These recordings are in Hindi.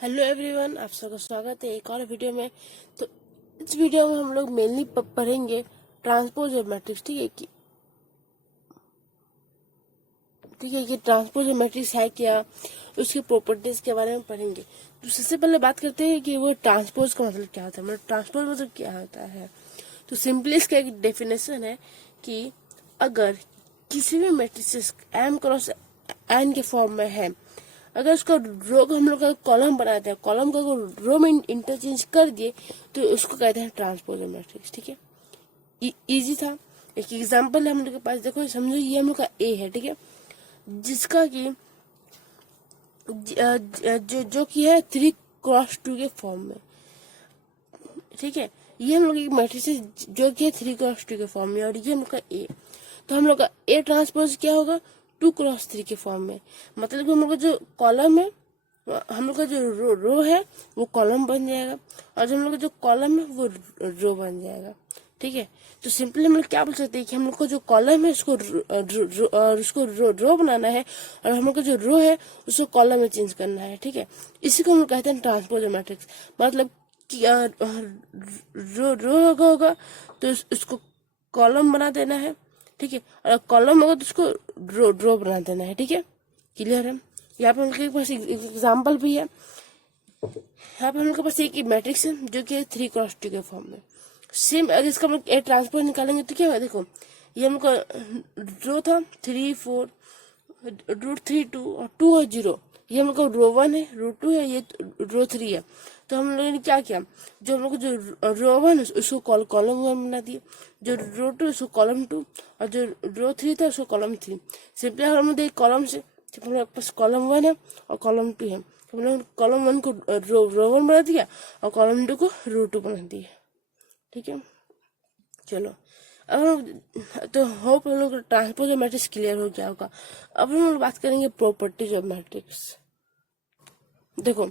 हेलो एवरीवन, आप सबका स्वागत है एक और वीडियो में। तो इस वीडियो में हम लोग मेनली पढ़ेंगे ट्रांसपोज और मैट्रिक्स। ठीक है कि ट्रांसपोज और मैट्रिक्स है क्या, उसकी प्रॉपर्टीज के बारे में पढ़ेंगे। तो सबसे पहले बात करते हैं कि वो ट्रांसपोज का मतलब क्या होता है। मतलब ट्रांसपोज मतलब क्या होता है, तो सिंपली इसका एक डेफिनेशन है कि अगर किसी भी मैट्रिक्स एम क्रॉस एन के फॉर्म में है, अगर उसका रो को हम लोग का कॉलम बनाते हैं, कॉलम को रो में इंटरचेंज कर दिए तो उसको कहते हैं ट्रांसपोजर मैट्रिक्स। ठीक है, इजी था। एक एग्जांपल है हम लोग के पास, देखो समझो ये हम लोग का ए है, ठीक है, जिसका कि जो कि है 3x2 के फॉर्म में। ठीक है, ये हम लोग एक मैट्रिक्स है जो कि है 3x2 के फॉर्म में, और ये हम लोग का ए। तो हम लोग का ए ट्रांसपोज क्या होगा, 2x3 के फॉर्म में। मतलब कि हम लोग का जो कॉलम है, हम लोग का जो रो है वो कॉलम बन जाएगा, और जो हम लोग का जो कॉलम है वो रो बन जाएगा। ठीक है, तो सिंपली हम लोग क्या बोल सकते हैं कि हम लोग को जो कॉलम है उसको उसको रो बनाना है, और हम लोग का जो रो है उसको कॉलम में चेंज करना है। ठीक है, इसी को हम लोग कहते हैं ट्रांसपोजर मैट्रिक्स। मतलब कि रो होगा तो उसको कॉलम बना देना है। ठीक है, और कॉलम होगा तो उसको रो बना देना है। ठीक है, क्लियर है। यहाँ पे हम लोग के पास एग्जाम्पल भी है। यहाँ पे हम लोग के पास एक मैट्रिक्स है जो कि 3x2 के फॉर्म में। सेम अगर इसका हम लोग ए ट्रांसपोज निकालेंगे तो क्या होगा, देखो ये हम लोग का रो था 3 4 √3 2 और 2 और 0। ये हम लोग का रो 1 है, रो 2 है, ये रो 3 है। तो हम लोगों ने क्या किया, जो हम लोग जो रो 1 उसको कॉलम 1 बना दिए, जो रो 2 उसको कॉलम 2, और जो रो 3 था उसको कॉलम 3। सिंपली अगर हम देख कॉलम से, जब हम लोग पास कॉलम 1 है और कॉलम 2 है, तो हम लोग कॉलम 1 को रो 1 बना दिया और कॉलम 2 को रो 2 बना दिया। ठीक है, चलो अब हम तो होप हम लोग ट्रांसपोज मैट्रिक्स क्लियर हो गया होगा। अब हम लोग बात करेंगे प्रॉपर्टीज ऑफ मैट्रिक्स। देखो,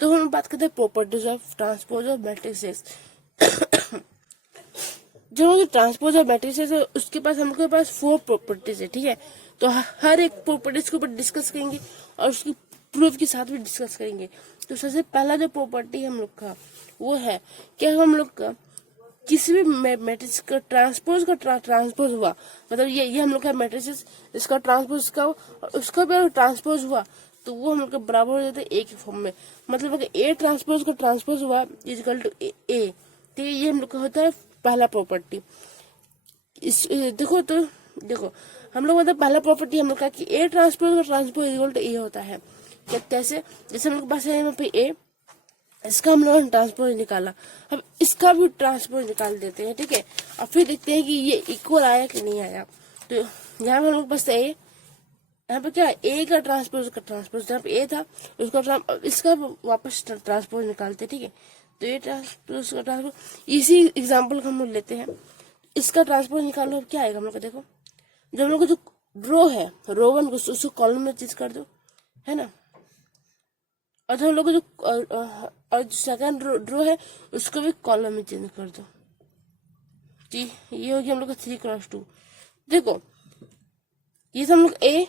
तो हम बात करते हैं properties of transpose of matrixes. जो ट्रांसपोज ऑफ मैट्रिक्सेस है उसके पास हम लोग के पास 4 प्रॉपर्टीज है। ठीक है, तो हर एक प्रॉपर्टीज के ऊपर डिस्कस करेंगे और उसकी प्रूफ के साथ भी डिस्कस करेंगे। तो सबसे पहला जो प्रॉपर्टी हम लोग का वो है क्या, हम लोग का किसी भी मैट्रिक्स का ट्रांसपोज का ट्रांसपोज हुआ, मतलब ये हम लोग का मैट्रिक्स, इसका ट्रांसपोज का और उसका भी अगर ट्रांसपोज हुआ तो वो हम लोग का बराबर हो जाता है ए के फॉर्म में। मतलब अगर ए ट्रांसपोज का ट्रांसपोज हुआ इजिकल टू ए, तो ये हम लोग का होता है पहला प्रॉपर्टी। इस देखो हम लोग मतलब पहला प्रॉपर्टी हम लोग का कि ए ट्रांसपोज का ट्रांसपोज इजिकल टू ए होता है। कैसे, जैसे हम लोग के पास है यहाँ पे ए, इसका हम लोगों ने ट्रांसपोज निकाला, अब इसका भी ट्रांसपोज निकाल देते हैं। ठीक है, और फिर देखते हैं कि ये इक्वल आया कि नहीं आया। तो यहाँ पे हम लोग बस ए, यहाँ पे क्या ए का ट्रांसपोज जहाँ पे ए था उसका इसका वापस ट्रांसपोज निकालते। ठीक है, तो ये ट्रांसपोज का ट्रांसपोज, इसी एग्जाम्पल को हम लोग लेते हैं, इसका ट्रांसपोज निकालो। अब क्या आएगा हम लोग का, देखो जो हम लोग का जो रो है रो 1 को उसको कॉलम में चेंज कर दो, है ना, और जो हम लोग और जो सेकंड रो है उसको भी कॉलम में चेंज कर दो। जी, ये हो गया हम लोग का 3x2। देखो ये हम लोग ए,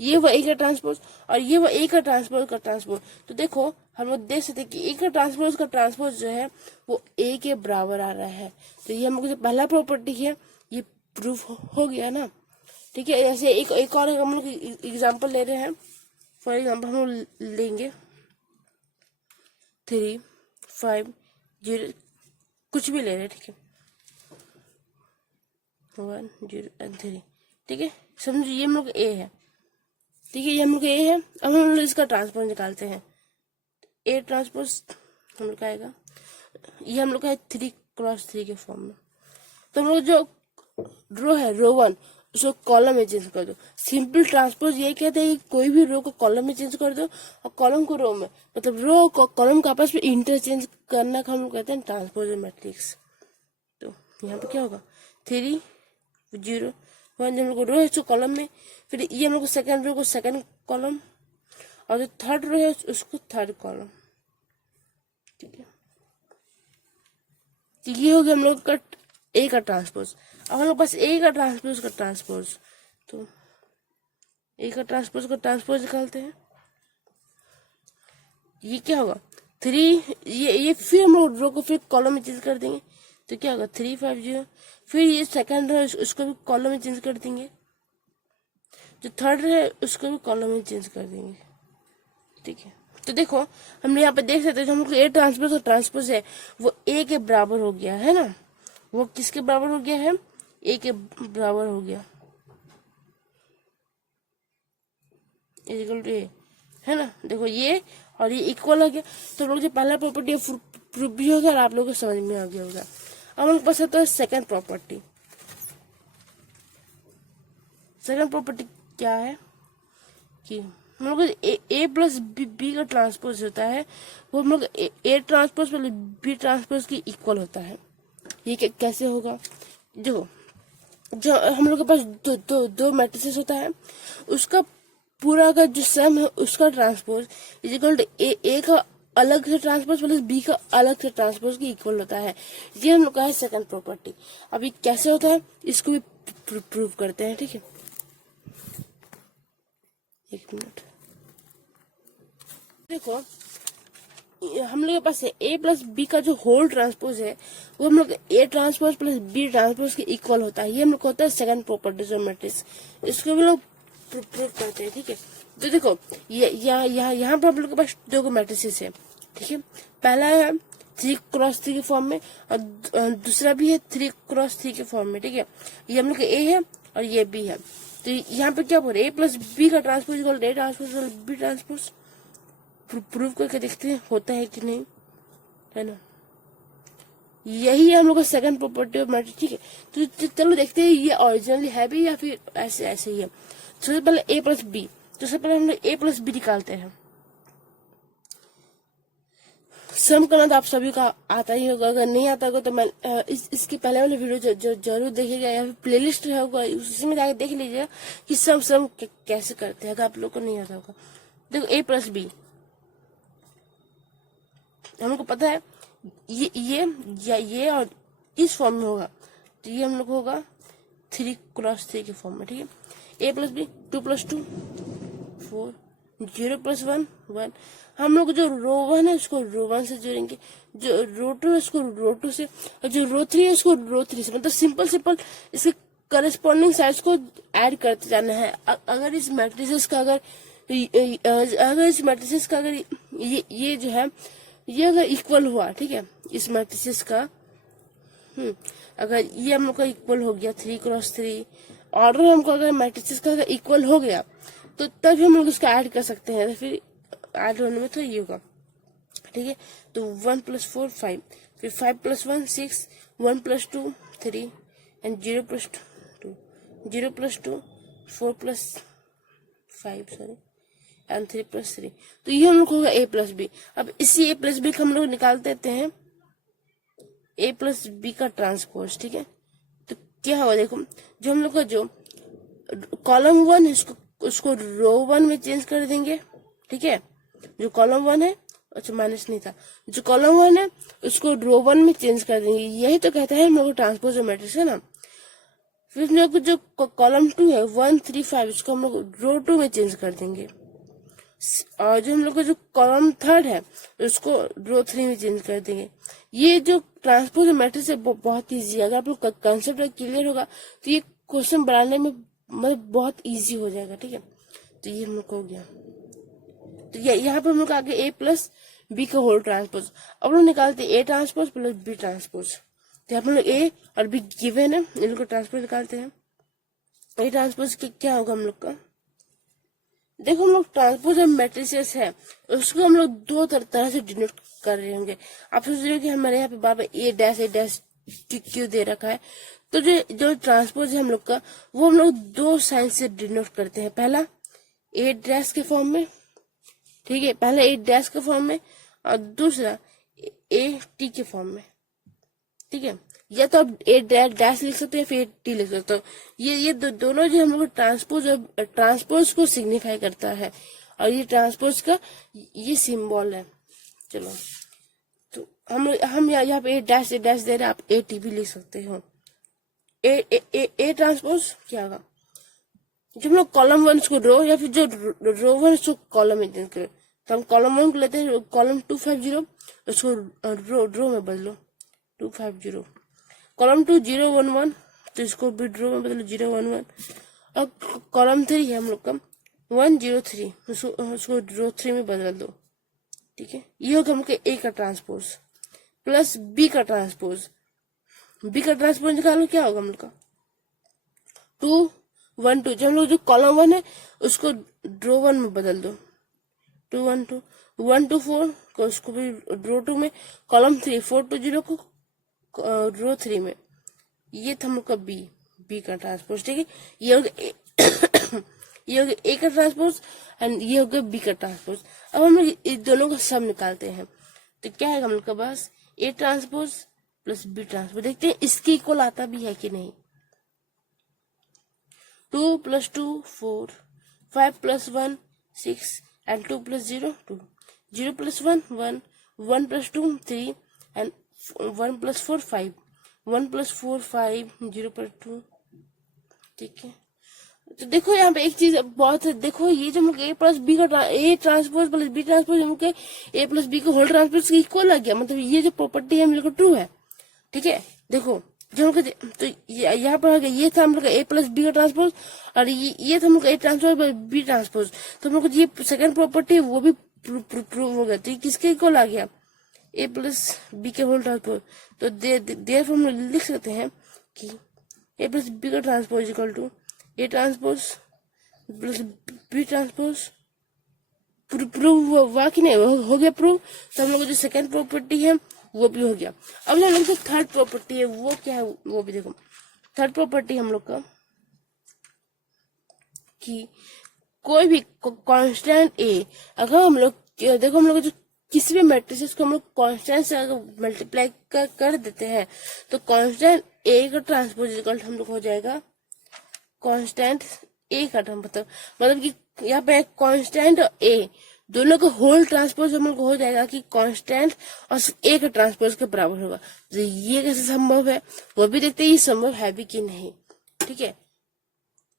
ये वो ए का ट्रांसपोज और ये वो ए का ट्रांसपोज। तो देखो हम लोग देख सकते कि ए का ट्रांसपोज जो है वो ए के बराबर आ रहा है। तो ये हम लोग जो पहला प्रॉपर्टी है ये प्रूफ हो गया ना। ठीक है, ऐसे एक और हम लोग एग्जाम्पल ले रहे हैं। फॉर एग्जाम्पल हम लोग लेंगे 3 5 0, कुछ भी ले रहे, ठीक है, 1 0 and 3। ठीक है, समझो ये हम लोग ए है। ठीक है, ये हम लोग ए है। अब हम लोग इसका ट्रांसपोज निकालते हैं। ए ट्रांसपोज हम लोग का आएगा, ये हम लोग का है 3x3 के फॉर्म में। तो हम लोग जो रो है रो 1 उसको कॉलम में चेंज कर दो। सिंपल ट्रांसपोज ये कहते हैं कि कोई भी रो को कॉलम में चेंज कर दो और कॉलम को रो में, मतलब रो को कॉलम का आपस में इंटरचेंज करना का हम लोग कहते हैं ट्रांसपोज मैट्रिक्स। तो यहाँ पे क्या होगा 3 0 1, जो हम लोग रो है उसको कॉलम में, फिर ये हम लोग सेकंड रो को सेकंड कॉलम, और जो थर्ड रो है उसको थर्ड कॉलम। ठीक है, तो ये हो गया हम लोग का ए का ट्रांसपोज। अब हम लोग बस ए का ट्रांसपोज तो ए का ट्रांसपोज निकालते हैं। ये क्या होगा 3, ये फिर हम लोग रो को फिर कॉलम में चेंज कर देंगे, तो क्या होगा 350। फिर ये सेकंड है उसको भी कॉलम में चेंज कर देंगे, जो थर्ड है उसको भी कॉलम में चेंज कर देंगे, ठीक है। तो देखो हमने यहाँ पे देख सकते हैं जो हम लोग ए ट्रांसपोज और ट्रांसपोज है वो ए के बराबर हो गया है ना, वो किसके बराबर हो गया है, ए के बराबर हो गया, इक्वल टू ए, है ना। देखो ये और ये इक्वल हो गया, तो हम लोग जो पहला प्रॉपर्टी प्रूफ भी हो गया और आप लोगों को समझ में आ गया होगा। अब हम लोग पास आता है सेकंड प्रॉपर्टी। सेकंड प्रॉपर्टी क्या है कि हम लोग ए प्लस बी का ट्रांसपोज होता है, वो हम लोग A transpose plus B transpose की इक्वल होता है। ये कैसे होगा, देखो जो हम लोग के पास दो मैट्रिसेस होता है, उसका पूरा का जो सम है उसका ट्रांसपोज इज इक्वल टू ए का अलग से ट्रांसपोज प्लस बी का अलग से ट्रांसपोज की इक्वल होता है। ये हम लोग का है सेकंड प्रॉपर्टी। अभी कैसे होता है इसको भी प्रूव करते हैं, ठीक है। एक मिनट, देखो हम लोग के पास है ए प्लस बी का जो होल ट्रांसपोज है वो हम लोग A transpose plus B transpose के इक्वल होता है। ये हम लोग को होता है सेकंड प्रॉपर्टी ऑफ मैट्रिक्स, इसको हम लोग प्रूव करते हैं, ठीक है। तो देखो यहाँ पर हम लोग के पास दो मैट्रिसेस है, ठीक है। पहला है 3x3 के फॉर्म में और दूसरा भी है 3x3 के फॉर्म में, ठीक है। ये हम लोग का ए है और ये बी है। तो यहाँ पे क्या बोल रहे हैं, ए प्लस बी का transpose equal A transpose B transpose. Prove करके देखते हैं होता है कि नहीं, है ना। यही है हम लोग का सेकंड प्रॉपर्टी ऑफ मैट्रिक्स, ठीक है। तो चलो देखते हैं ये ओरिजिनली है भी या फिर ऐसे ऐसे ही है। सबसे पहले ए प्लस बी, तो सबसे पहले हम लोग ए प्लस बी निकालते हैं। सम करना तो आप सभी का आता ही होगा, अगर नहीं आता होगा तो मैं इसके पहले वाले वीडियो जरूर देखिएगा या फिर प्लेलिस्ट होगा उसी में जाकर देख लीजिएगा कि सम कैसे करते हैं, अगर आप लोग को नहीं आता होगा। देखो ए प्लस बी हमको पता है ये और इस फॉर्म में होगा, तो ये हम लोग होगा 3x3 के फॉर्म में, ठीक है। ए प्लस बी 2 + 2 4 0 + 1 1। हम लोग जो रो 1 है उसको रो 1 से जोड़ेंगे, जो रो 2 है उसको रो 2 से, और जो रो 3 है उसको रो 3 से। मतलब सिंपल इसके करस्पॉन्डिंग साइड्स को ऐड करते जाना है। अगर इस मैट्रिसेस का अगर ये जो है ये अगर इक्वल हुआ, ठीक है, इस मैट्रिसेस का अगर ये हम लोग का इक्वल हो गया 3x3, ऑर्डर हमको अगर मैट्रिसेस का अगर इक्वल हो गया तो तभी हम लोग इसको ऐड कर सकते हैं, तो फिर ऐड होने में तो ये होगा, ठीक है। तो 1 + 4 5, फिर 5 + 1 6, 1 + 2 3 एंड 0 + 2 0 + 2 4 + 5 सॉरी एंड 3 + 3। तो ये हम लोग होगा ए प्लस बी। अब इसी ए प्लस बी का हम लोग निकाल देते हैं ए प्लस बी का ट्रांसपोज, ठीक है। तो क्या होगा, देखो जो हम लोग का जो कॉलम 1 है उसको रो 1 में चेंज कर देंगे, ठीक है। जो कॉलम 1 है, अच्छा माइनस नहीं था, जो कॉलम 1 है उसको रो 1 में चेंज कर देंगे। यही तो कहता है हम लोग ट्रांसपोज मैट्रिक्स, है ना। फिर हम लोग जो कॉलम 2 है 1 3 5 उसको हम लोग रो 2 में चेंज कर देंगे, और जो हम लोग का जो कॉलम 3 है उसको रो 3 में चेंज कर देंगे। ये जो ट्रांसपोज मैट्रिक्स है बहुत इजी है। अगर आप लोग का कंसेप्ट क्लियर होगा तो ये क्वेश्चन बनाने में मतलब बहुत इजी हो जाएगा, ठीक है। तो ये हम लोग को हो गया। तो यहाँ पर हम लोग आगे ए प्लस बी का होल ट्रांसपोज। अब लोग निकालते हैं A transpose plus B transpose. तो यहाँ पर लोग ए और बी गिवन है, इन लोग को ट्रांसपोज निकालते हैं। ए ट्रांसपोज क्या होगा हम लोग का, देखो हम लोग ट्रांसपोज मैट्रिसेस है उसको हम लोग दो तरह से डिनोट कर रहे होंगे। आप सोच रहे हो कि हमारे यहाँ पे बाबा ए डैश क्यों दे रखा है। तो जो ट्रांसपोज है हम लोग का वो हम लोग दो साइन से डिनोट करते हैं। पहला ए डैश के फॉर्म में, ठीक है, पहला ए डैश के फॉर्म में और दूसरा ए टी के फॉर्म में, ठीक है। या तो आप ए डैश लिख सकते हो या फिर टी लिख सकते हो। ये दोनों जो हम लोग ट्रांसपोज को सिग्निफाई करता है और ये ट्रांसपोज का ये सिंबल है। चलो तो हम यहाँ पे ए डैश दे रहे हैं, आप ए टी भी लिख सकते हो। ए ट्रांसपोज क्या होगा, जो हम लोग कॉलम 1 को रो या फिर जो रो 1 उसको कॉलम में चेंज करें, तो हम कॉलम 1 को लेते हैं, कॉलम 250, उसको रो में बदलो 250, कॉलम 2 011, तो इसको भी रो में बदलो 011, और कॉलम 3 है हम लोग का 103, उसको रो 3 में बदल दो। ठीक है, ये होगा हम लोग ए का ट्रांसपोज प्लस बी का ट्रांसपोज। बी का ट्रांसपोज निकालो, क्या होगा हम लोग का 212, जब हम लोग जो कॉलम 1 है उसको रो 1 में बदल दो 212, 124 को उसको भी रो 2 में, कॉलम 3 420 को रो 3 में। ये था हम लोग का बी का ट्रांसपोज। ठीक है, ये हो गया ये हो गया ए का ट्रांसपोज एंड ये हो गया बी का ट्रांसपोज। अब हम लोग इस दोनों का सब निकालते हैं, तो क्या है हम लोग का पास A transpose plus B transpose. देखते हैं इसके इक्वल आता भी है कि नहीं। 2 + 2 4, 5 + 1 6 and 2 + 0 2, 0 + 1 1, 1 + 2 3 and 1 + 4 5, 1 + 4 5, 0 + 2। ठीक है, तो देखो यहाँ पे एक चीज बहुत है, देखो ये जो ए प्लस बी का A transpose plus B transpose हम लोग ए प्लस बी का होल ट्रांसपोज इक्वल आ गया, मतलब ये जो प्रॉपर्टी है हम लोग ट्रू है। ठीक है, देखो जो हम लोग तो यहाँ पर आ गया, ये था हम लोग ए प्लस बी का ट्रांसपोज और ये था हम लोग ए ट्रांसपोज बी ट्रांसपोज, तो हम लोग ये सेकंड प्रॉपर्टी है वो भी प्रूव हो गया। तो किसके इक्वल आ गया ए प्लस बी के होल ट्रांसपोज। तो देर हम लोग लिख सकते हैं कि ए प्लस बी का transpose equal to A transpose plus B transpose. Prove हुआ कि नहीं, हो गया प्रूव। तो हम लोग जो सेकंड प्रॉपर्टी है वो भी हो गया। अब हम लोग जो थर्ड प्रॉपर्टी है वो क्या है वो भी देखो। थर्ड प्रॉपर्टी हम लोग का कि कोई भी कांस्टेंट ए अगर हम लोग देखो हम लोग जो किसी भी मैट्रिक्स को हम लोग कांस्टेंट से अगर मल्टीप्लाई कर देते हैं तो कांस्टेंट ए का ट्रांसपोज इक्वल हम लोग हो जाएगा कांस्टेंट ए का मतलब कि यहाँ पे कांस्टेंट और ए दोनों का होल ट्रांसपोज हम लोग हो जाएगा कि कांस्टेंट और ए का ट्रांसपोज के बराबर होगा। तो ये कैसे संभव है वो भी देखते हैं, ये संभव है भी कि नहीं। ठीक है,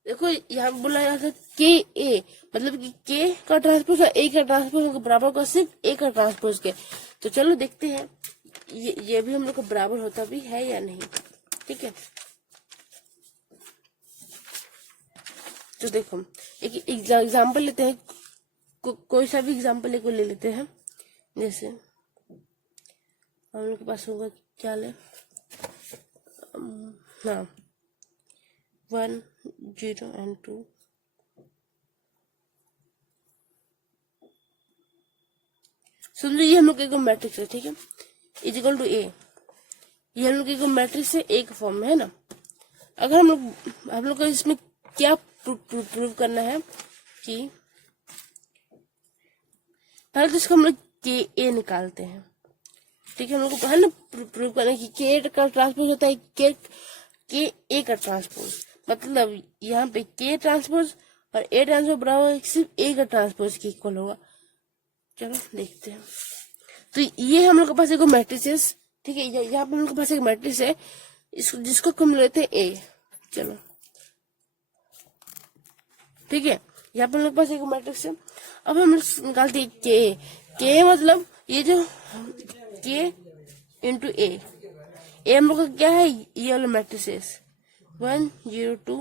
देखो यहाँ बोला जाता है के ए मतलब कि के का ट्रांसपोज और ए का ट्रांसपोज बराबर होगा सिर्फ ए का ट्रांसपोज के। तो चलो देखते हैं ये भी हम लोग को बराबर होता भी है या नहीं। ठीक है, तो देखो एक एग्जाम्पल लेते हैं, कोई सा भी एग्जाम्पल एक ले लेते हैं। जैसे हम लोग के पास होगा क्या ले, हाँ 1 0 and 2। समझो ये हम लोग एक मैट्रिक्स है। ठीक है, इज इक्वल टू ए, ये हम लोग एक मैट्रिक्स है ए के फॉर्म में है ना। अगर हम लोग को इसमें क्या प्रूव करना है कि पहले तो इसको हम लोग के ए निकालते हैं। ठीक है, हम लोग को है ना प्रूव करना है कि के का ट्रांसपोज होता है के ए का ट्रांसपोज, मतलब यहाँ पे के ट्रांसपोज और ए ट्रांसपोज बराबर सिर्फ ए का ट्रांसपोज के इक्वल होगा। चलो देखते हैं। तो ये हम लोग के पास एक मैट्रिक्स है। ठीक है, यहाँ पे हम लोग के पास एक मैट्रिक्स है जिसको हम लेते हैं ए। चलो ठीक है, यहाँ पे हम लोग के पास एक मैट्रिक्स है। अब हम लोग निकालते हैं के मतलब ये जो के इंटू ए हम लोग का क्या है, ये वाला मैट्रिक्स है 1 0 2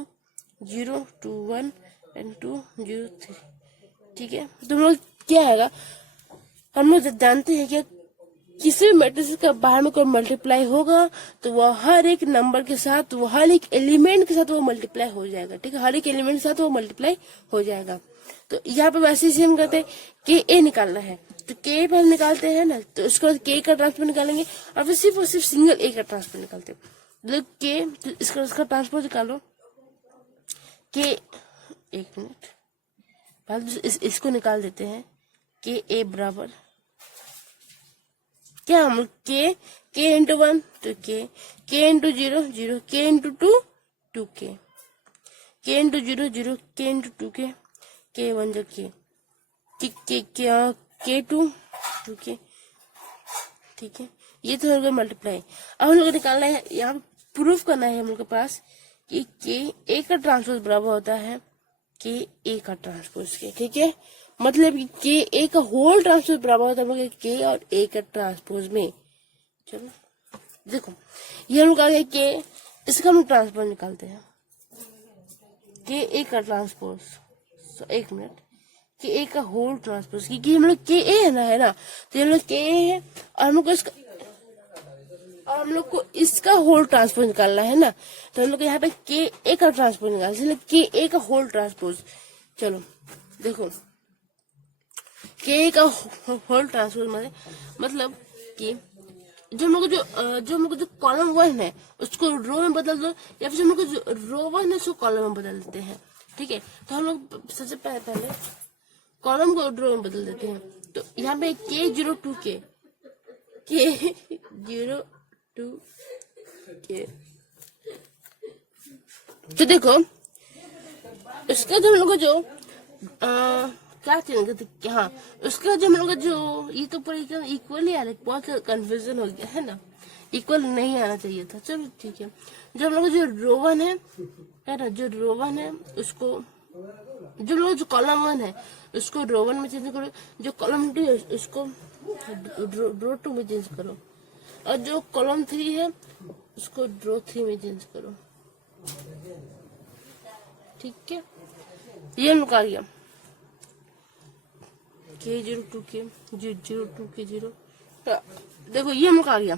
0 2 1 and 2 0 3। ठीक है, तो हम लोग क्या आएगा, हम लोग जानते हैं कि किसी भी मैट्रिक्स का बाहर में कोई मल्टीप्लाई होगा तो वह हर एक नंबर के साथ, वो हर एक एलिमेंट के साथ वो मल्टीप्लाई हो जाएगा। ठीक है, हर एक एलिमेंट के साथ वो मल्टीप्लाई हो जाएगा। तो यहाँ पे वैसे ही हम करते हैं कि ए निकालना है तो के पहले निकालते हैं ना, तो उसके बाद के का ट्रांसपोज निकालेंगे और फिर सिर्फ और सिर्फ सिंगल ए का ट्रांसपोज निकालते हैं। मतलब के तो इसका ट्रांसपोज निकालो के, एक मिनट पहले इसको निकाल देते हैं के ए बराबर क्या, हम के इंटू 1 तो के इंटू 0 0, के इंटू 2 2 के इंटू 0 0, के इंटू 2 के 1 जो के 2 2 के। ठीक है, ये तो हो गया मल्टीप्लाई। अब हम लोग को निकालना है, यहाँ प्रूफ करना है हम लोग के पास कि ए का ट्रांसपोज बराबर होता है के ए का ट्रांसपोज के। ठीक है, मतलब कि के ए का होल ट्रांसपोज बराबर होता है हम लोग के और ए का ट्रांसपोज में। चलो देखो ये हम लोग आ गए के, इसका हम ट्रांसपोज निकालते हैं के ए का ट्रांसपोज। एक मिनट, के ए का होल ट्रांसपोज, क्योंकि हम लोग के ए है ना, तो हम लोग के ए है और हम लोग को इसका होल ट्रांसपोज निकालना है ना, तो हम लोग यहाँ पे के ए का ट्रांसपोज निकालना, इसलिए के ए का होल ट्रांसपोज। चलो देखो के ए का होल ट्रांसपोज मतलब कि जो हम लोग जो कॉलम 1 है उसको रो में बदल दो, या फिर हम लोग जो रो 1 है उसको कॉलम में बदल देते हैं। ठीक है, तो हम लोग सबसे पहले कॉलम को रो में बदल देते हैं। तो यहाँ पे K02 के तो देखो उसका जो हम लोग जो क्या चेंज करते, हाँ उसका जो हम लोग जो ये तो पूरा इक्वल ही आ रहा है, बहुत कंफ्यूजन हो गया है ना, इक्वल नहीं आना चाहिए था। चलो ठीक है, जो हम लोग जो रो 1 है ना, जो रो 1 है उसको, जो लोग जो कॉलम 1 है उसको रो 1 में चेंज करो, जो कॉलम 2 है उसको रो 2 में चेंज करो, और जो कॉलम 3 है उसको रो 3 में चेंज करो। ठीक है, ये हम लोग आ गया K02 के 02 के 0। देखो ये हम लोग आ गया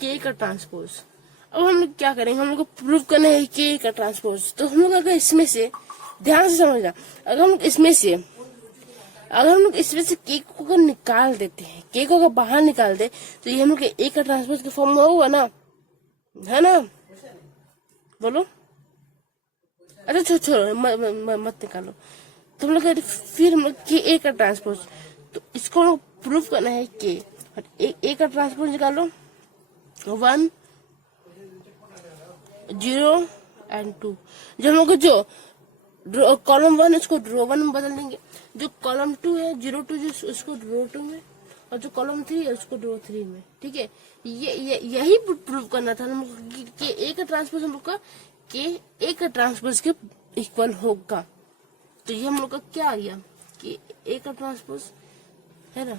के का ट्रांसपोज। अब हम लोग क्या करेंगे, हम लोग को प्रूव करना है के का ट्रांसपोज। तो हम लोग अगर इसमें से ध्यान से समझना, अगर हम लोग इसमें से के को निकाल देते हैं, के को अगर बाहर निकाल दे तो ये हम लोग ए का ट्रांसपोज के फॉर्म में होगा ना, है ना, बोलो। अच्छा छोड़ो मत निकालो। तो हम लोग फिर हम लोग के ए का ट्रांसपोज, तो इसको हम लोग प्रूव करना है के, और ए का ट्रांसपोज निकालो 1 0 और 2। जो हम लोग जो कॉलम 1 उसको रो 1 में बदल देंगे, जो कॉलम 2 है 02 उसको रो 2 में, और जो कॉलम 3 है उसको रो 3 में। ठीक है, यही प्रूव करना था हम लोग कि ए का ट्रांसपोज हम लोग का के ए का ट्रांसपोज के इक्वल होगा। तो ये हम लोग का क्या आ गया कि ए का ट्रांसपोज है ना।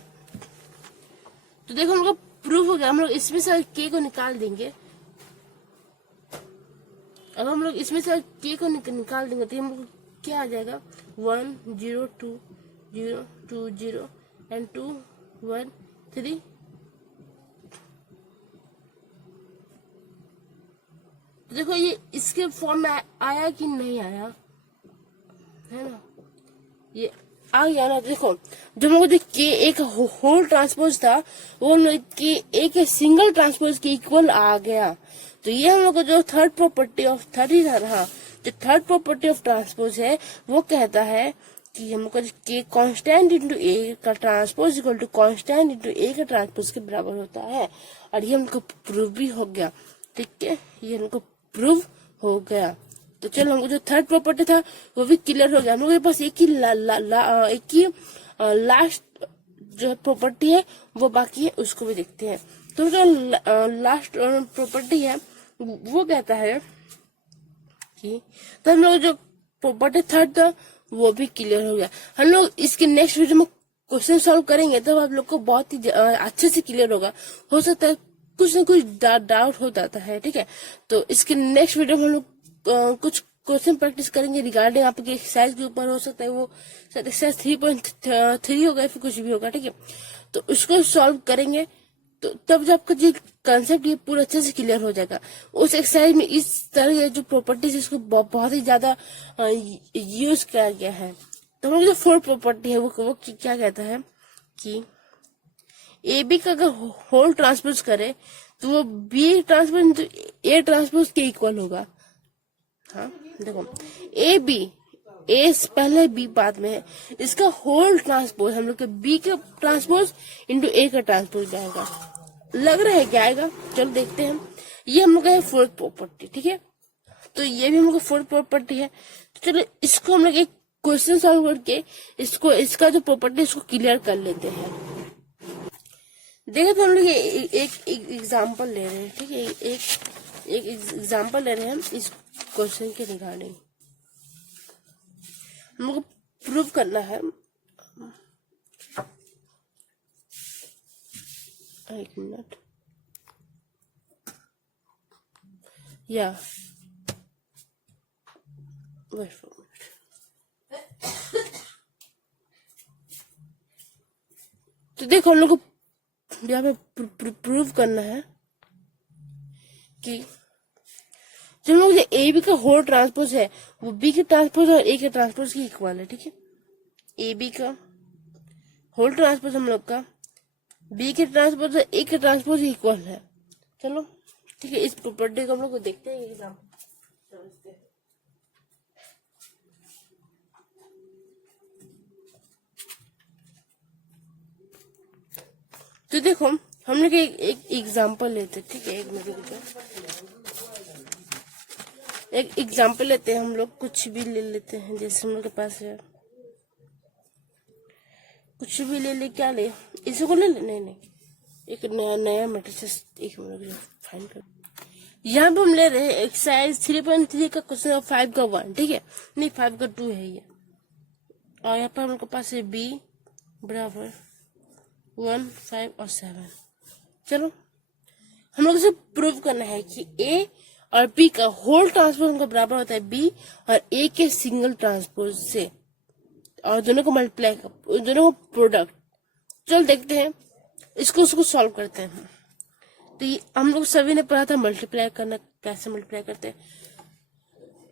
तो देखो हम लोग का प्रूफ हो गया। हम लोग इसमें से के को निकाल देंगे, अब हम लोग इसमें से के को निकाल देंगे तो हम लोग क्या आ जाएगा 1 0 2 0 2 0 एंड 2 1 3। तो देखो ये इसके फॉर्म में आया कि नहीं आया, है ना, ये आ गया ना। देखो जब हम लोग जो के ए का होल ट्रांसपोज था वो हम लोग के ए के सिंगल ट्रांसपोज के इक्वल आ गया। तो ये हम लोग को जो थर्ड प्रॉपर्टी ऑफ ट्रांसपोज है वो कहता है कि हम लोग का के कांस्टेंट इंटू ए का transpose equal to constant into A का ट्रांसपोज के बराबर होता है। और ये हमको प्रूव भी हो गया। ठीक है, ये हमको प्रूव हो गया। तो चलो हमको जो थर्ड प्रॉपर्टी था वो भी क्लियर हो गया। हम लोग के पास एक ही लास्ट जो प्रॉपर्टी है वो बाकी है, उसको भी देखते हैं। तो जो लास्ट प्रॉपर्टी है वो कहता है कि, तो हम लोग जो प्रॉपर्टी थर्ड था वो भी क्लियर हो गया। हम लोग इसके नेक्स्ट वीडियो में क्वेश्चन सॉल्व करेंगे तब आप लोग को बहुत ही अच्छे से क्लियर होगा। हो सकता है कुछ न कुछ डाउट हो जाता है। ठीक है, तो इसके नेक्स्ट वीडियो में हम लोग कुछ क्वेश्चन प्रैक्टिस करेंगे रिगार्डिंग आपके एक्सरसाइज के ऊपर। हो सकता है वो एक्सरसाइज 3.3 होगा, फिर कुछ भी होगा। ठीक है, तो उसको सॉल्व करेंगे तो तब जब आपका जो कंसेप्ट ये पूरा अच्छे से क्लियर हो जाएगा। उस एक्सरसाइज में इस तरह के जो प्रॉपर्टीज इसको बहुत ही ज्यादा यूज किया गया है। तो हम लोग जो फोर्थ प्रॉपर्टी है वो क्या कहता है कि ए बी का अगर होल ट्रांसपोज करे तो वो बी ट्रांसपोज ए ट्रांसपोज के इक्वल होगा। हाँ देखो ए बी, ए पहले बी बाद में है, इसका होल ट्रांसपोज हम लोग के बी का ट्रांसपोज इंटू ए का ट्रांसपोज जाएगा। लग रहा है क्या आएगा, चलो देखते हैं। ये हम लोग का है फोर्थ प्रॉपर्टी। ठीक है, तो ये भी हम लोग का फोर्थ प्रॉपर्टी है। तो चलो इसको हम लोग एक क्वेश्चन सॉल्व करके इसका जो प्रॉपर्टी इसको क्लियर कर लेते हैं। देखो तो हम लोग एक एग्जाम्पल ले रहे हैं। ठीक है, एक एग्जाम्पल ले रहे हैं इस क्वेश्चन के रिगार्डिंग। हम लोग को प्रूव करना है, एक मिनट, या वेट फॉर मिनट। तो देखो हम लोग को यहाँ पे प्रूव करना है कि जो हम लोग जो ए बी का होल ट्रांसपोज है वो बी के ट्रांसपोज और ए के ट्रांसपोज की इक्वल है। ठीक है, ए बी का होल ट्रांसपोज हम लोग का बी के ट्रांसपोज और ए के ट्रांसपोज इक्वल है। चलो ठीक है, इस प्रॉपर्टी को हम लोग को देखते हैं एग्जाम समझते हैं। तो देखो हम लोग एक एग्जाम्पल लेते हैं। ठीक है, एक मिनट, एक एग्जाम्पल लेते हैं। हम लोग कुछ भी ले लेते हैं, जैसे हम लोग के पास है कुछ भी ले ले, क्या ले, इसी को ले ले, नहीं एक नया मैट्रिक्स एक मिनट फाइंड कर। यहाँ पे हम ले रहे हैं एक्सरसाइज 3.3 का क्वेश्चन 5 का 1। ठीक है, नहीं 5 का 2 है ये। और यहाँ पर हम लोग के पास है बी बराबर 1, 5 और 7। चलो हम लोग इसे प्रूव करना है कि ए और बी का होल ट्रांसपोज उनका बराबर होता है बी और ए के सिंगल ट्रांसपोज से, और दोनों को मल्टीप्लाई, दोनों को प्रोडक्ट। चलो देखते हैं इसको, उसको सॉल्व करते हैं। तो ये हम लोग सभी ने पढ़ा था मल्टीप्लाई करना, कैसे मल्टीप्लाई करते हैं।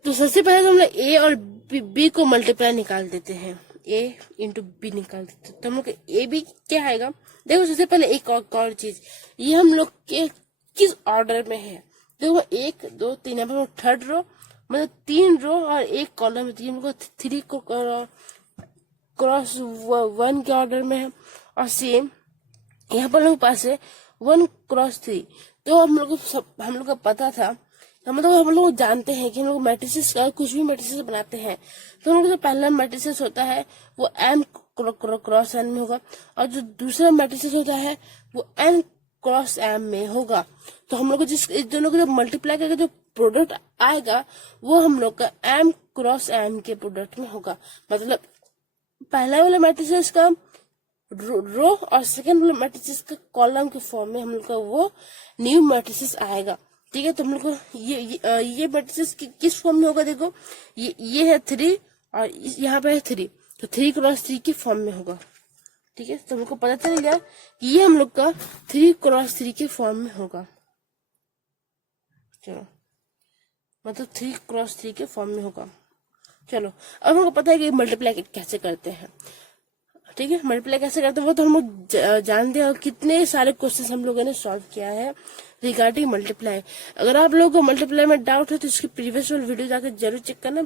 तो सबसे पहले तो हम लोग ए और बी को मल्टीप्लाई निकाल देते हैं, ए इंटू बी निकाल देते हैं। तो हम लोग ए बी क्या आएगा, देखो सबसे पहले एक और चीज, ये हम लोग के किस ऑर्डर में है। देखो 1 2 3, यहाँ पर थर्ड रो मतलब 3 रो और एक कॉलम है, तो हम लोग 3 को क्रॉस 1 के ऑर्डर में है। और सेम यहाँ पर लोग पास है 1 क्रॉस 3। तो हम लोग को पता था, हम लोग जानते हैं कि हम लोग मैट्रिसेस का कुछ भी मैट्रिसेस बनाते हैं तो हम लोग जो पहला मैट्रिसेस होता है वो m क्रॉस n में होगा, और जो दूसरा मैट्रिसेस होता है वो n क्रॉस m में होगा। तो हम लोग को जिस इस दोनों को जो मल्टीप्लाई करके जो प्रोडक्ट आएगा वो हम लोग का m क्रॉस m के प्रोडक्ट में होगा। मतलब पहला वाला मैट्रिसेस का रो और सेकंड वाला मैट्रिसेस का कॉलम के फॉर्म में हम लोग का वो न्यू मैट्रिसेस आएगा। ठीक है, तो हम लोग को ये मैट्रिसेस किस फॉर्म में होगा, देखो ये है 3 और यहाँ पे है 3, तो 3 क्रॉस 3 के फॉर्म में होगा। ठीक है, तो हमको पता चल गया कि ये हम लोग का 3 क्रॉस 3 के फॉर्म में होगा। चलो मतलब 3 क्रॉस 3 के फॉर्म में होगा। चलो अब हमको पता है कि मल्टीप्लाई कैसे करते हैं। ठीक है, मल्टीप्लाई कैसे करते हैं वो तो हम लोग जानते हैं, और कितने सारे क्वेश्चन हम लोगों ने सॉल्व किया है रिगार्डिंग मल्टीप्लाई। अगर आप लोगों को मल्टीप्लाई में डाउट है तो इसकी प्रीवियस वाली वीडियो जाकर जरूर चेक करना,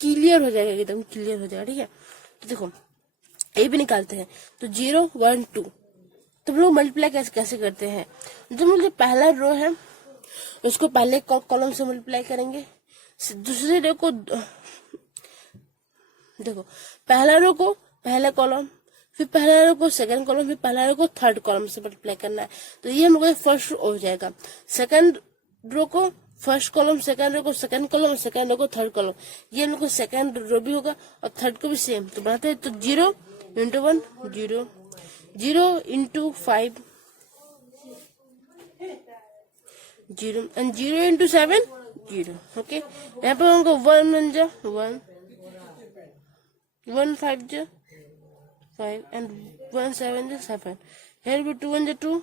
क्लियर हो जाएगा, एकदम क्लियर हो जाएगा। ठीक है, तो देखो ए भी निकालते हैं, तो 0 1 2। तो हम लोग मल्टीप्लाई कैसे करते हैं, जो पहला रो है उसको पहले कॉलम से मल्टीप्लाई करेंगे, दूसरे रो को देखो पहला रो को पहला कॉलम, फिर पहला रो को सेकंड कॉलम, फिर पहला रो को थर्ड कॉलम से मल्टीप्लाई करना है। तो ये हम लोग का फर्स्ट रो हो जाएगा। सेकंड रो को फर्स्ट कॉलम, सेकंड रो को सेकंड कॉलम, सेकंड रो को थर्ड कॉलम, ये हम लोग को सेकंड रो भी होगा और थर्ड को भी सेम। तो बनाते हैं, तो 0 into 1 0, 0 into 5 0, and 0 into 7 0। Okay, यहाँ पे हमको 1 1 जा 1, 1 5 जा 5 and 1 7 is 7. Here भी 2 1 जा 2,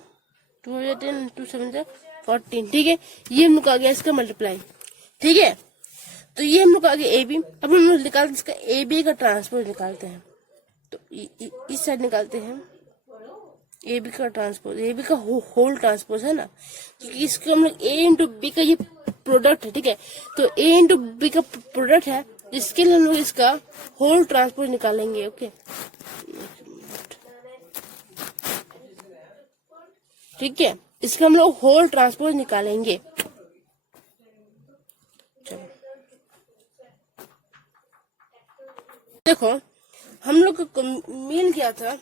2 जा 10, 2 7 जा 14। ठीक है, ये हम लोग आ गया इसका मल्टीप्लाई। ठीक है, तो ये हम लोग आ गया ए बी। अब हम लोग निकालते इसका ए बी का ट्रांसपोज निकालते हैं। तो इस साइड निकालते हैं ए बी का ट्रांसपोज, ए बी का होल ट्रांसपोज है ना, क्योंकि इसका हम लोग ए इंटू बी का ये प्रोडक्ट है। ठीक है, तो ए इंटू बी का प्रोडक्ट है, इसके लिए हम लोग इसका होल ट्रांसपोज निकालेंगे। ओके, ठीक है, इसका हम लोग होल ट्रांसपोज निकालेंगे। चलो देखो हम लोग को मिल गया था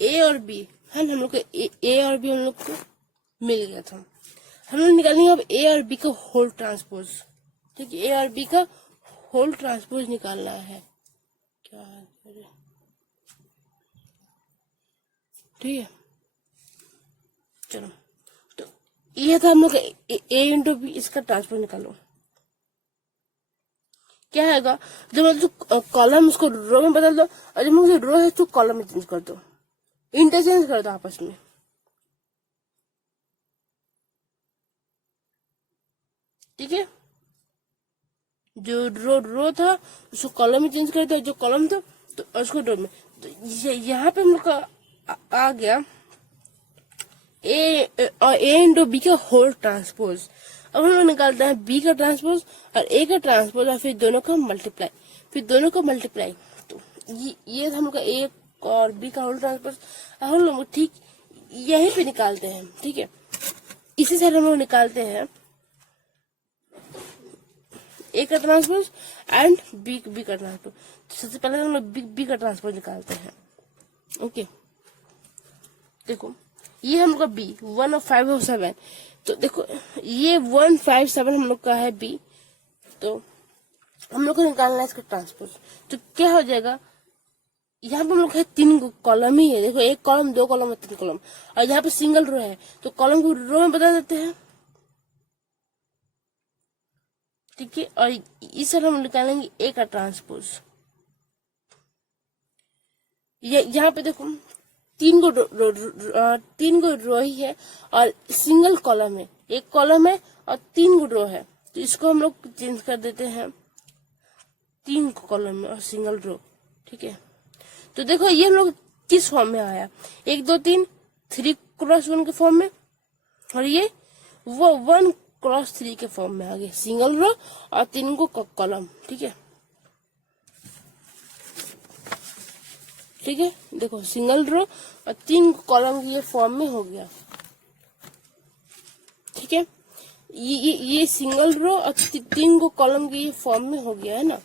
ए और बी है ना, हम लोग को ए और बी हम लोग को मिल गया था। हम लोग निकालेंगे अब ए और बी का होल ट्रांसपोज। ठीक है, ए और बी का होल ट्रांसपोज निकालना है। क्या करें, ठीक है, चलो, तो ये था हम लोग ए इंटू बी, इसका ट्रांसपोज निकालो। क्या आएगा, जब मतलब कॉलम उसको रो में बदल दो, और जब मुझे रो है तो कॉलम में चेंज कर दो, इंटरचेंज कर दो आपस में। ठीक है, जो रो था उसको कॉलम में चेंज कर दो, जो कॉलम था तो उसको रो में। तो यहाँ पे हम लोग का आ गया ए इंटू बी का होल ट्रांसपोज। अब हम लोग निकालते हैं बी का ट्रांसपोज और ए का ट्रांसपोज, और फिर दोनों का मल्टीप्लाई, तो ये हम लोग का ए और बी का होल ट्रांसपोज हम लोग ठीक यहीं पे निकालते हैं। ठीक है, इसी से हम लोग निकालते हैं ए का ट्रांसपोज एंड बी का ट्रांसपोज। सबसे पहले हम लोग बी का ट्रांसपोज निकालते हैं। ओके, देखो ये हम लोग का बी 1 और 5 और 7, तो देखो ये 1 5 7 हम लोग का है बी, तो हम लोग को निकालना है इसका ट्रांसपोज। तो क्या हो जाएगा, यहाँ पे हम लोग है 3 कॉलम ही है, देखो 1 कॉलम 2 कॉलम और 3 कॉलम, और यहाँ पे सिंगल रो है तो कॉलम को रो में बदल देते हैं। ठीक है, और इस तरह हम निकालेंगे ए का ट्रांसपोज। यहाँ पे देखो 3 गो रो ही है और सिंगल कॉलम है, 1 कॉलम है और 3 गो रो है, तो इसको हम लोग चेंज कर देते हैं 3 कॉलम में और सिंगल रो। ठीक है, तो देखो ये हम लोग किस फॉर्म में आया, 1 2 3 3x1 के फॉर्म में, और ये वो 1x3 के फॉर्म में आ गया, सिंगल रो और 3 को कॉलम। ठीक है, देखो सिंगल रो और 3 कॉलम के फॉर्म में हो गया। ठीक है, ये सिंगल रो और 3 को कॉलम के ये फॉर्म में हो गया है ना,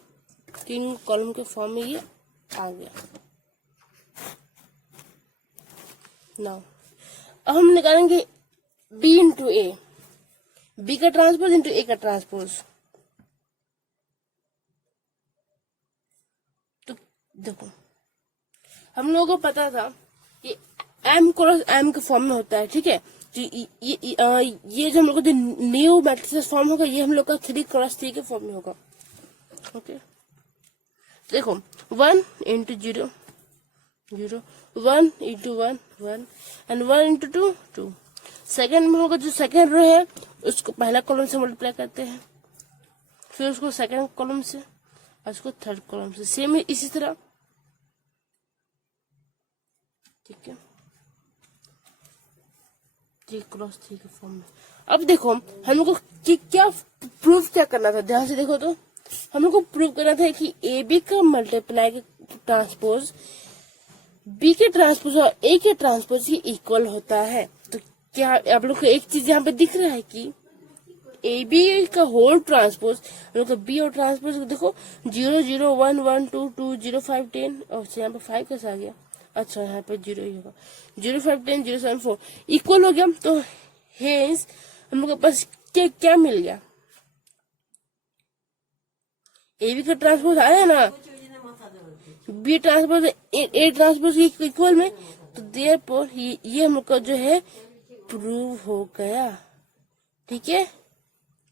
3 कॉलम के फॉर्म में ये आ गया। नाउ अब हम निकालेंगे बी इंटू ए, बी का ट्रांसपोज इंटू ए का ट्रांसपोज। तो देखो हम लोगों को पता था कि m क्रॉस m के फॉर्म में होता है। ठीक है, तो ये जो हम लोग का जो न्यू मैट्रिक्स फॉर्म होगा ये हम लोग का 3x3 के फॉर्म में होगा। ओके, देखो 1 into 0 0, 1 into 1 1 and 1 into 2 2। Second में होगा जो सेकेंड रो है उसको पहला कॉलम से मल्टीप्लाई करते हैं, फिर उसको सेकेंड कॉलम से और उसको थर्ड कॉलम से, सेम इसी तरह। ठीक है, 3x3 के फॉर्म में। अब देखो हम लोग को क्या प्रूफ क्या करना था, ध्यान से देखो, तो हम लोग को प्रूव करना था कि ए बी का मल्टीप्लाई के ट्रांसपोज बी के ट्रांसपोज और ए के ट्रांसपोज की इक्वल होता है। तो क्या आप लोग को एक चीज यहाँ पे दिख रहा है कि ए बी का होल ट्रांसपोज हम लोग का बी और ट्रांसपोज देखो 0 0 1 1 2 2 0 5 10, और यहाँ पे 5 कैसे आ गया, अच्छा यहाँ पे 0 ही होगा, 0 5 10 0 7 4 इक्वल हो गया। तो हेंस हम लोग के पास क्या मिल गया, ए बी का ट्रांसपोज आया ना, B transpose A transpose equal में, तो देयरफॉर ये हम लोग का जो है प्रूव हो गया। ठीक है,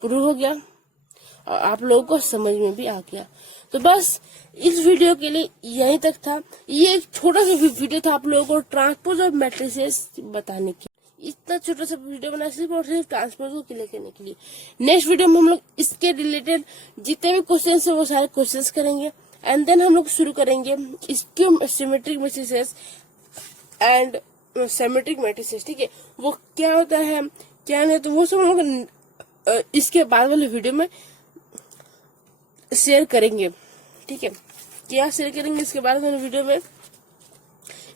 प्रूव हो गया और आप लोगों को समझ में भी आ गया। तो बस इस वीडियो के लिए यहीं तक था, ये एक छोटा सा वीडियो था आप लोगों को ट्रांसपोज और मैट्रिसेस बताने की। इतना छोटा सा वीडियो बनाया सिर्फ और सिर्फ ट्रांसपोज को क्लियर करने के लिए। नेक्स्ट वीडियो में हम लोग इसके रिलेटेड जितने भी क्वेश्चन है वो सारे क्वेश्चन करेंगे, एंड देन हम लोग शुरू करेंगे इसके symmetric matrices and symmetric matrices. ठीक है, वो क्या होता है क्या नहीं, तो वो सब हम लोग इसके बाद वाले वीडियो में शेयर करेंगे। ठीक है, क्या शेयर करेंगे इसके बाद वाले वीडियो में,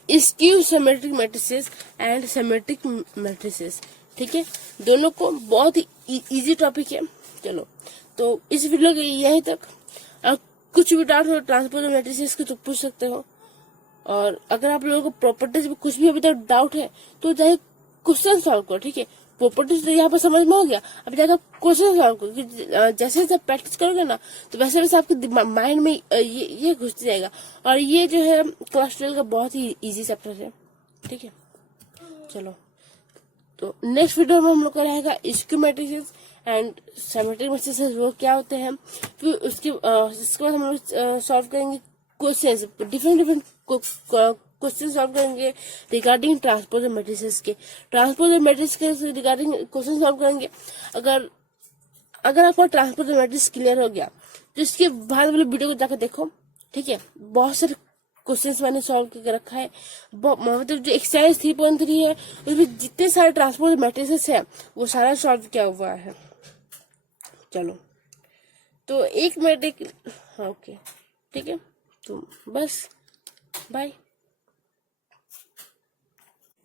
skew symmetric matrices and symmetric matrices. ठीक है, दोनों को बहुत ही इजी टॉपिक है। चलो, तो इस वीडियो के यहीं तक। कुछ भी डाउट हो ट्रांसपोज मैट्रिसेस के तो पूछ सकते हो, और अगर आप लोगों को प्रॉपर्टीज में कुछ भी अभी तक डाउट है तो जाके क्वेश्चन सॉल्व करो। ठीक है, प्रॉपर्टीज तो यहाँ पर समझ में हो गया, अब जाकर क्वेश्चन सॉल्व करो। जैसे जैसे प्रैक्टिस करोगे ना तो वैसे वैसे आपके माइंड में ये घुसती जाएगा, और ये जो है क्लास 12 का बहुत ही इजी चैप्टर है। ठीक है, चलो तो नेक्स्ट वीडियो में हम लोग का रहेगा skew matrices and symmetric matrices वो क्या होते हैं। फिर उसके बाद हम लोग सॉल्व करेंगे क्वेश्चंस, डिफरेंट क्वेश्चन सॉल्व करेंगे रिगार्डिंग ट्रांसपोजर मैट्रिसेस के। ट्रांसपोजर मैट्रिक्स के रिगार्डिंग क्वेश्चन सॉल्व करेंगे। अगर आपका ट्रांसपोजर मैट्रिक्स क्लियर हो गया तो इसके बाद वाले वीडियो को जाकर देखो, ठीक है। बहुत सारे क्वेश्चंस मैंने सॉल्व करके रखा है। मतलब जो एक्सरसाइज 3.3 है उसमें जितने सारे ट्रांसपोजर मैट्रिसेस है वो सारा सॉल्व किया हुआ है। चलो तो एक मिनट हाँ ओके ठीक है, तो बस बाय।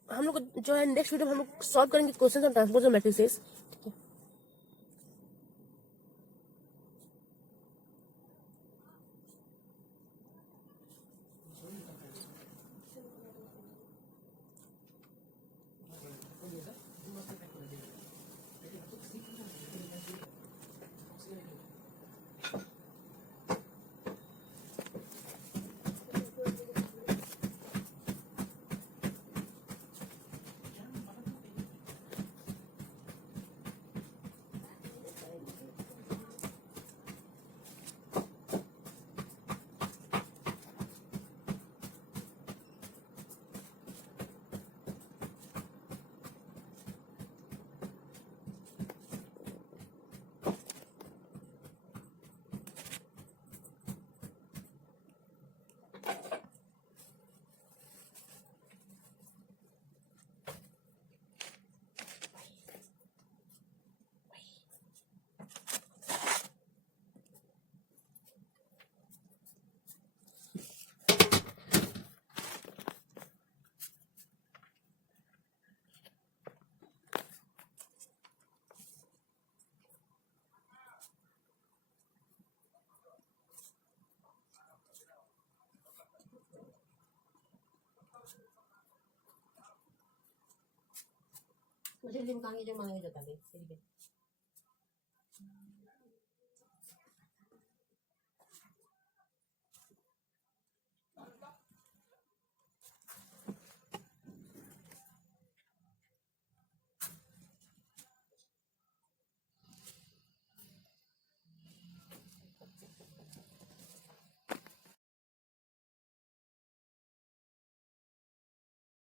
हम लोग जो है नेक्स्ट वीडियो में हम लोग सॉल्व करेंगे क्वेश्चन ऑन ट्रांसपोजर मैट्रिसेस। मुझे लिंक आगे जो मांगे जो तभी ठीक है।